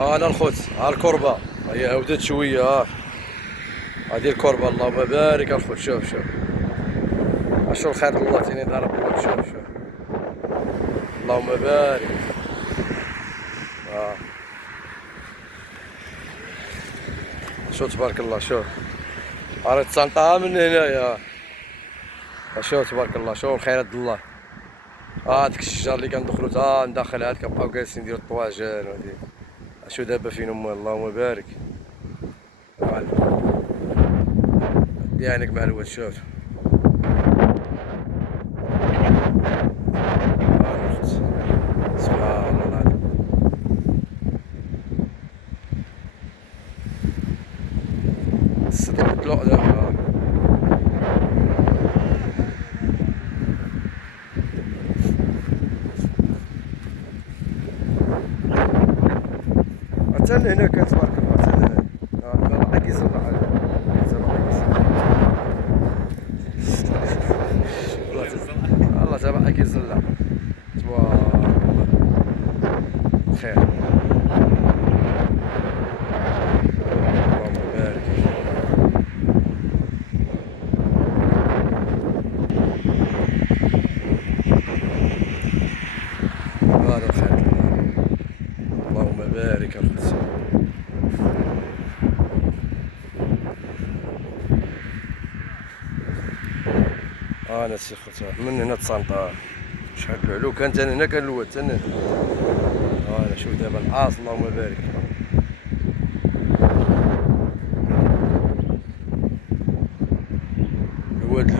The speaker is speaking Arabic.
انا الخوت ها الكربة هي هودت شوية هادي الكربة اللهم بارك الخوت شوف اشو الخير الله تيني ضرب لك شوف اللهم بارك اه شو تبارك الله شوف راه تصنطها من هنايا شوف تبارك الله شوف الخيرات الله هاديك الشجر اللي كندخلو تا نداخل هاد كنبقاو جالسين نديرو الطواجن وهادي شو دابا فين امه اللهم بارك عينك مع الواد شوف سبحان الله العظيم الصدر طلع دابا حتى هنا كان تبارك الله حتى هنا الماء باقي كيزرع الله تا باقي كيزرع تبارك الله خير اللهم بارك هذا الخير اللهم بارك الخير انا سي خوتها من هنا تصنطا شحال العلو كان تاني هنا كان الواد تاني انا شوف دابا العاص اللهم بارك الواد